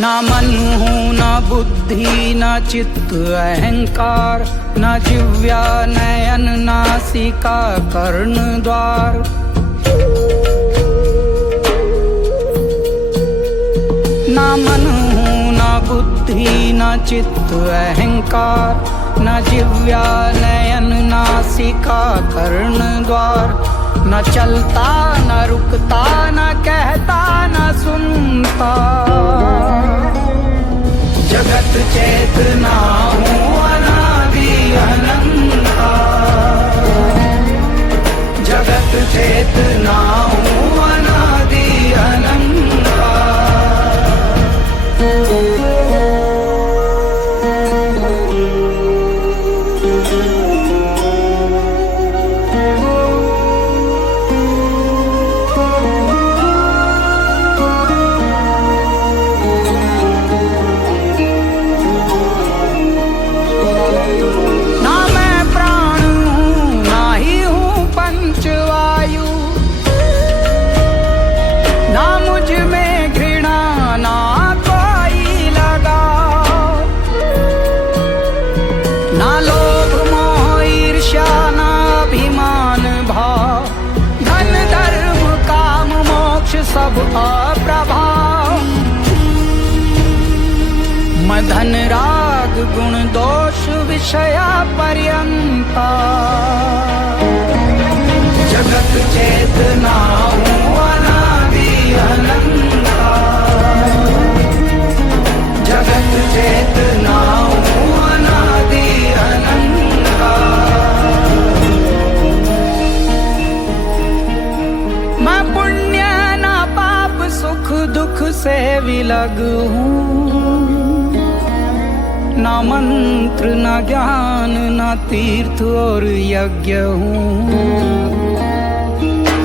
ना मन हूँ न बुद्धि न चित्त अहंकार, न जिव्या नयन नासिका कर्ण द्वार। ना मन हूँ न बुद्धि न चित्त अहंकार, न जिव्या नयन नासिका कर्ण द्वार। न चलता न रुकता न कहता न सुनता, जगत चेतना हूँ अनादि अनंता। जगत चेतना हूँ अनादि अनंता। सब अप्रभाव, मदन राग गुण दोष विषया पर्यंता। जगत चेतना हूँ अनादि अनंता। जगत चेतना हूँ अनादि अनंता। मैं पुण्य सुख दुख से विलग हूँ, न मंत्र न ज्ञान न तीर्थ और यज्ञ हूँ।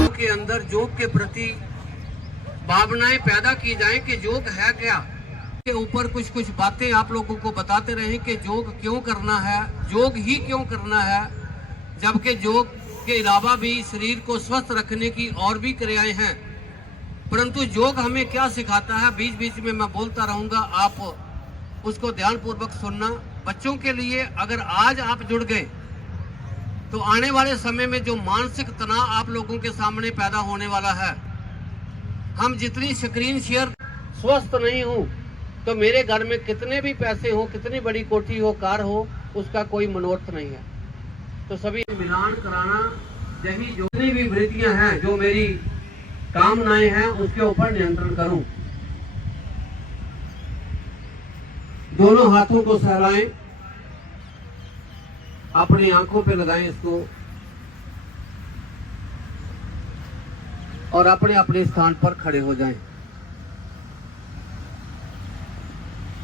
के अंदर योग के प्रति भावनाएं पैदा की जाएं कि योग है क्या, के ऊपर कुछ कुछ बातें आप लोगों को बताते रहे कि योग क्यों करना है, योग ही क्यों करना है, जबकि योग के अलावा भी शरीर को स्वस्थ रखने की और भी क्रियाएं हैं। परंतु योग हमें क्या सिखाता है, बीच बीच में मैं बोलता रहूंगा, आप उसको ध्यान पूर्वक सुनना। बच्चों के लिए अगर आज आप जुड़ गए तो आने वाले समय में जो मानसिक तनाव आप लोगों के सामने पैदा होने वाला है, हम जितनी स्क्रीन शेयर स्वस्थ नहीं हूं तो मेरे घर में कितने भी पैसे हो, कितनी बड़ी कोठी हो, कार हो, उसका कोई मनोर्थ नहीं है। तो सभी मिलान कराना, यही जितनी भी वृत्तियां हैं, जो मेरी कामनाएं हैं, उसके ऊपर नियंत्रण करूं। दोनों हाथों को सहलाएं, अपनी आंखों पे लगाएं इसको और अपने अपने स्थान पर खड़े हो जाएं।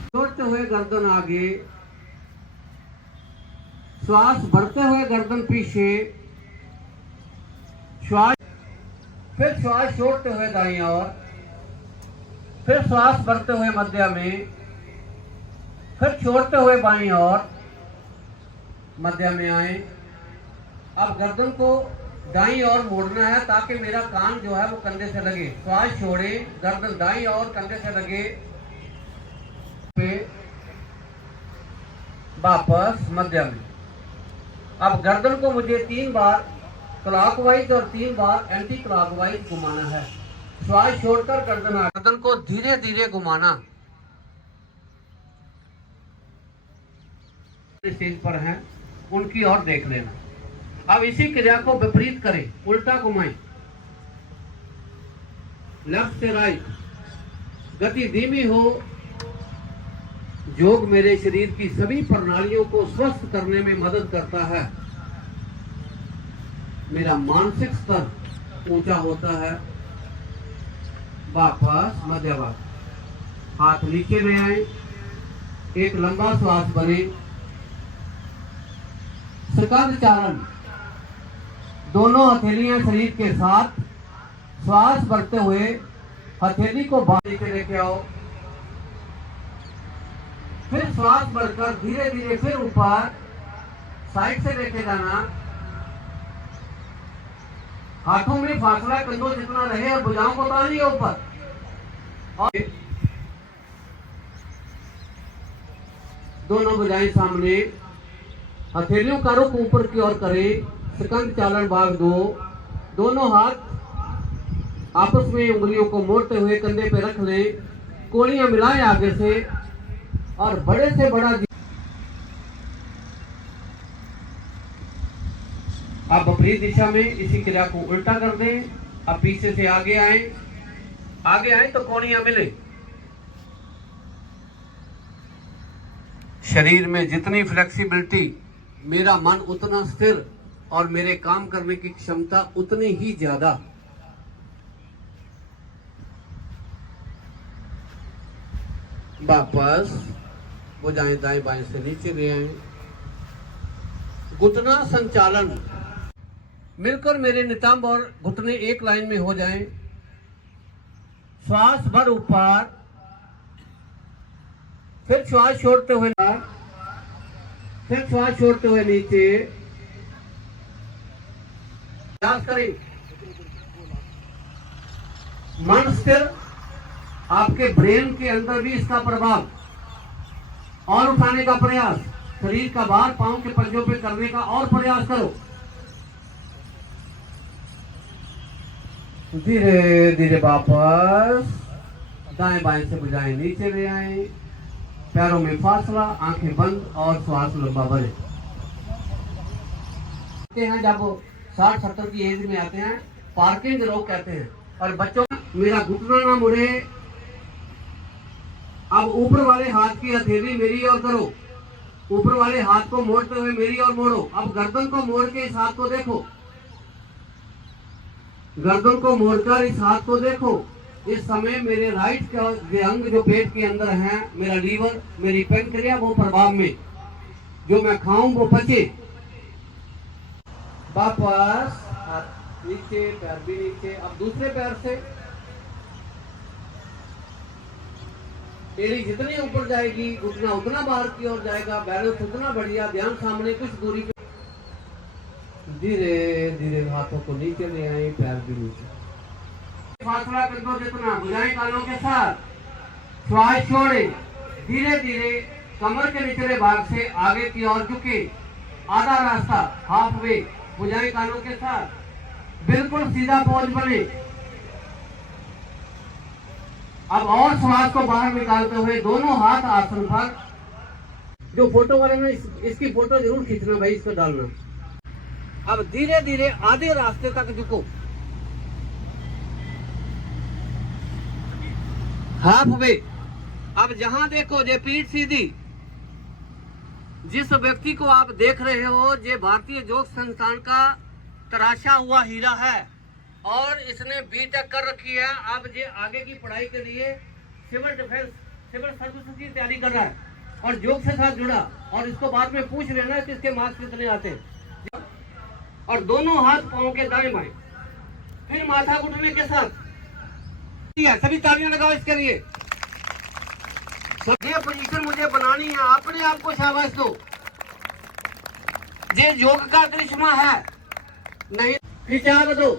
छोड़ते हुए गर्दन आगे, श्वास भरते हुए गर्दन पीछे, श्वास, फिर श्वास छोड़ते हुए दाईं ओर, फिर श्वास भरते हुए मध्य में, फिर छोड़ते हुए बाईं ओर, मध्य में आए। अब गर्दन को दाईं ओर मोड़ना है ताकि मेरा कान जो है वो कंधे से लगे। श्वास छोड़े, गर्दन दाईं ओर, कंधे से लगे, वापस मध्य में। अब गर्दन को मुझे 3 बार क्लॉकवाइज और 3 बार एंटी क्लॉकवाइज घुमाना है। श्वास छोड़कर गर्दन को धीरे धीरे घुमाना। स्टेज पर हैं उनकी ओर देख लेना। अब इसी क्रिया को विपरीत करें, उल्टा घुमाएं, लेफ्ट से राइट, गति धीमी हो। योग मेरे शरीर की सभी प्रणालियों को स्वस्थ करने में मदद करता है। मेरा मानसिक स्तर ऊंचा होता है। वापस मध्यभाग, हाथ नीचे में आए, एक लंबा श्वास बने, स्कंद चालन, दोनों हथेलियां शरीर के साथ, श्वास भरते हुए हथेली को बाहर नीचे लेके आओ, फिर श्वास भरकर धीरे धीरे फिर ऊपर साइड से लेके जाना। हाथों में फासला कंधों जितना रहे और भुजाओं को उतारिए ऊपर, और दोनों भुजाएं सामने, हथेलियों का रुख ऊपर की ओर करें, स्कंद चालन भाग 2। दोनों हाथ आपस में उंगलियों को मोड़ते हुए कंधे पे रख लें, कोहनियां मिलाएं आगे से और बड़े से बड़ा। आप विपरीत दिशा में इसी क्रिया को उल्टा कर दें। अब पीछे से आगे आए तो कोहनियां मिले। शरीर में जितनी फ्लेक्सिबिलिटी, मेरा मन उतना स्थिर और मेरे काम करने की क्षमता उतनी ही ज्यादा। वापस भुजाएं दाएं बाएं से नीचे ले आए। घुटना संचालन, मिलकर मेरे नितंब और घुटने एक लाइन में हो जाएं। श्वास भर ऊपर, फिर श्वास छोड़ते हुए फिर श्वास छोड़ते हुए नीचे। प्रयास करें, मन स्थिर, आपके ब्रेन के अंदर भी इसका प्रभाव। और उठाने का प्रयास, शरीर का भार पांव के पंजों पे करने का और प्रयास करो। धीरे धीरे वापस दाएं बाएं से भुजाएं नीचे ले आए। पैरों में फासला, आंखें बंद और श्वास लंबा भरे। जब 60-70 की एज में आते हैं, पार्किंग रोग कहते हैं। और बच्चों, मेरा घुटना ना मुड़े। अब ऊपर वाले हाथ की हथेली मेरी ओर करो, ऊपर वाले हाथ को मोड़ते हुए मेरी ओर मोड़ो। अब गर्दन को मोड़ के इस हाथ को देखो, गर्दन को मोड़कर इस हाथ को देखो। इस समय मेरे राइट के अंग जो पेट के अंदर हैं, मेरा लीवर, मेरी पैंक्रिया, वो प्रभाव में, जो मैं खाऊं वो पचे। वापस हाथ नीचे, पैर भी नीचे। अब दूसरे पैर से एड़ी जितनी ऊपर जाएगी, घुटना उतना बाहर की ओर जाएगा, बैलेंस उतना बढ़िया। ध्यान सामने कुछ दूरी पे। धीरे धीरे हाथों को नीचे ले आए, पैर भी नीचे। फासला कर दो जितना, भुजाएं कानों के साथ। श्वास छोड़े, धीरे धीरे कमर के निचले भाग से आगे की ओर झुके। आधा रास्ता, हाफ वे, भुजाएं कानों के साथ। बिल्कुल सीधा पोज बने। अब और श्वास को बाहर निकालते हुए दोनों हाथ आसन पर। जो फोटो वाले ना, इसकी फोटो जरूर खींचना भाई, इसको डालना। अब धीरे धीरे आधे रास्ते तक झुको, हाफ वे। अब जहां देखो जे पीठ सीधी। जिस व्यक्ति को आप देख रहे हो, ये भारतीय योग संस्थान का तराशा हुआ हीरा है और इसने बीटेक कर रखी है। अब ये आगे की पढ़ाई के लिए सिविल डिफेंस, सिविल सर्विसेज की तैयारी कर रहा है और योग से साथ जुड़ा। और इसको बाद में पूछ लेना कि इसके मार्क्स कितने आते हैं। और दोनों हाथ पांव के दाएं बाएं, फिर माथा घुटने के साथ। सभी तालियां लगाओ इसके लिए। ये पोजीशन मुझे बनानी है, अपने आप को शाबाश दो। ये योग का करिश्मा है। नहीं खिंचा दो,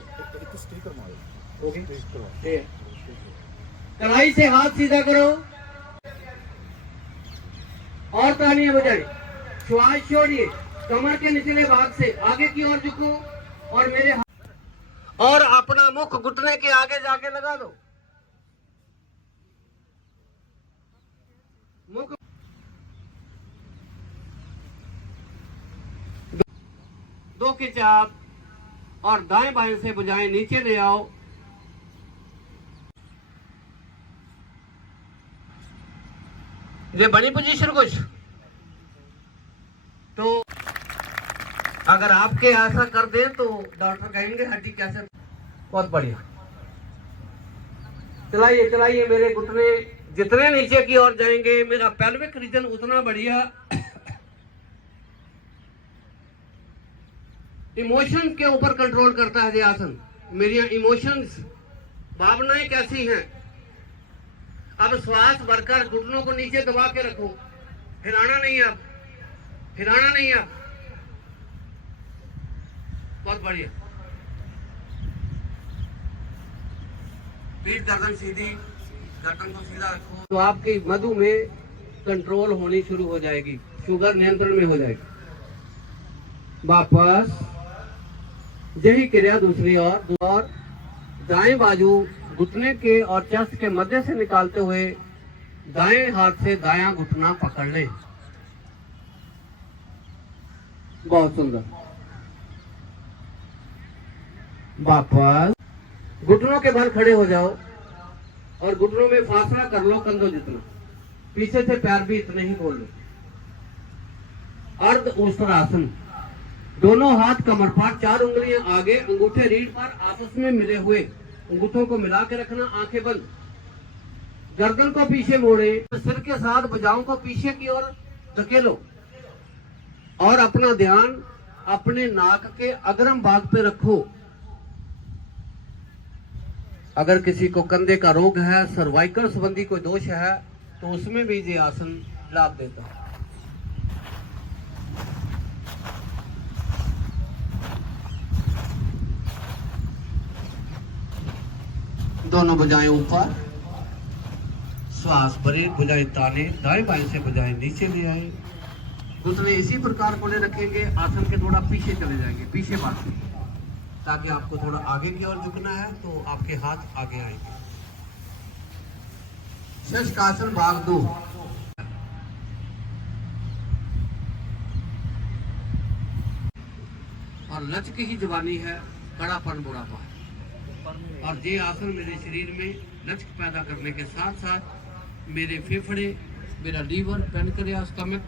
कलाई से हाथ सीधा करो और तालियां बजाएं। श्वास छोड़िए, कमर के निचले भाग से आगे की ओर झुको और मेरे हाथ और अपना मुख घुटने के आगे जाके लगा दो। मुख दो के चाप और दाएं बाएं से भुजाएं नीचे ले आओ। ये बनी पोजीशन कुछ तो अगर आपके ऐसा कर दें तो डॉक्टर कहेंगे हड्डी कैसे। बहुत बढ़िया, चलाइए चलाइए। मेरे घुटने जितने नीचे की ओर जाएंगे, मेरा पेल्विक रीजन उतना बढ़िया। इमोशन के ऊपर कंट्रोल करता है ये आसन। मेरी इमोशंस, भावनाएं कैसी हैं। अब श्वास भरकर घुटनों को नीचे दबा के रखो, हिलाना नहीं, अब हिलाना नहीं। अब बहुत बढ़िया। पीठ गर्दन सीधी, गर्दन को सीधा रखो। तो आपकी मधु में कंट्रोल होनी शुरू हो जाएगी, शुगर नियंत्रण में हो जाएगी। वापस यही क्रिया दूसरी ओर, और दाएं बाजू घुटने के और चेस्ट के मध्य से निकालते हुए दाएं हाथ से दायां घुटना पकड़ लें। बहुत सुंदर। वापस घुटनों के बल खड़े हो जाओ और घुटनों में फासला कर लो कंधों जितना, पीछे से पैर भी इतने ही खोल लो। अर्ध उत्तरासन, दोनों हाथ कमर पर, 4 उंगलियां आगे, अंगूठे रीढ़ पर आपस में मिले हुए, अंगूठों को मिला के रखना, आंखें बंद, गर्दन को पीछे मोड़े, सिर के साथ भुजाओं को पीछे की ओर धकेलो और अपना ध्यान अपने नाक के अग्रम भाग पे रखो। अगर किसी को कंधे का रोग है, सर्वाइकल संबंधी कोई दोष है, तो उसमें भी ये आसन लाभ देता है। दोनों भुजाएं ऊपर, श्वास भरे, भुजाएं ताने, दाएं बाएं से भुजाएं नीचे ले आए। घुटने इसी प्रकार खुले रखेंगे, आसन के थोड़ा पीछे चले जाएंगे, पीछे बात, ताकि आपको थोड़ा आगे की ओर झुकना है तो आपके हाथ आगे आएंगे। शशकासन भाग 2। और लचक ही जवानी है, कड़ापन बुढ़ापा है। और ये आसन मेरे शरीर में लचक पैदा करने के साथ साथ मेरे फेफड़े, मेरा liver, pancreas, stomach,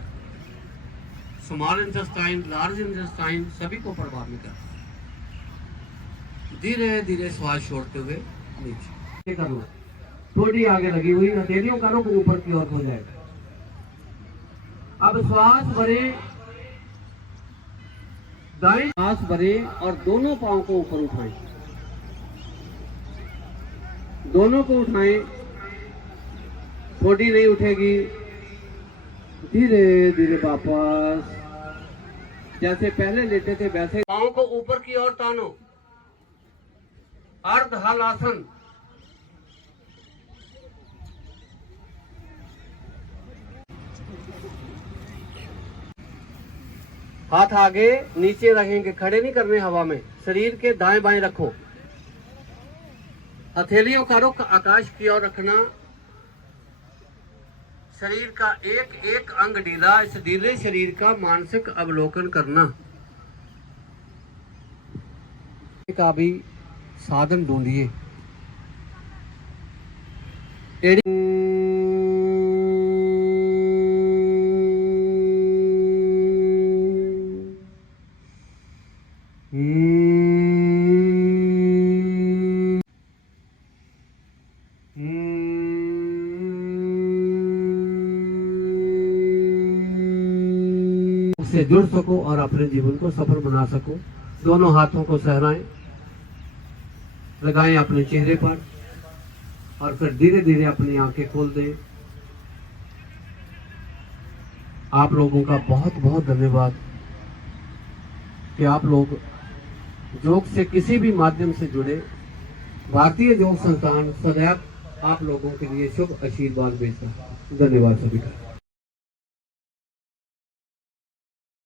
small intestine, large intestine सभी को प्रभावित करता है। धीरे धीरे श्वास छोड़ते हुए नीचे कर लो, थोड़ी आगे लगी हुई हथेलियों का रुख ऊपर की ओर हो जाएगा। अब श्वास भरे, दाएं श्वास भरे और दोनों पांव को ऊपर उठाएं, दोनों को उठाएं, थोड़ी नहीं उठेगी। धीरे धीरे वापस जैसे पहले लेटे थे वैसे पांव को ऊपर की ओर तानो, अर्ध हल आसन। हाथ आगे नीचे रखेंगे, खड़े नहीं करने हवा में, शरीर के दाएं बाएं रखो। हथेलियों का रुख आकाश की ओर रखना, शरीर का एक एक अंग ढीला, इस ढीले शरीर का मानसिक अवलोकन करना का भी साधन ढूंढिए। से जुड़ सको और अपने जीवन को सफल बना सको। दोनों हाथों को सहराएं, लगाएं अपने चेहरे पर और फिर धीरे धीरे अपनी आंखें खोल दें। आप लोगों का बहुत बहुत धन्यवाद कि आप लोग योग से किसी भी माध्यम से जुड़े। भारतीय योग संस्थान सदैव आप लोगों के लिए शुभ आशीर्वाद भेजता है। धन्यवाद सभी का।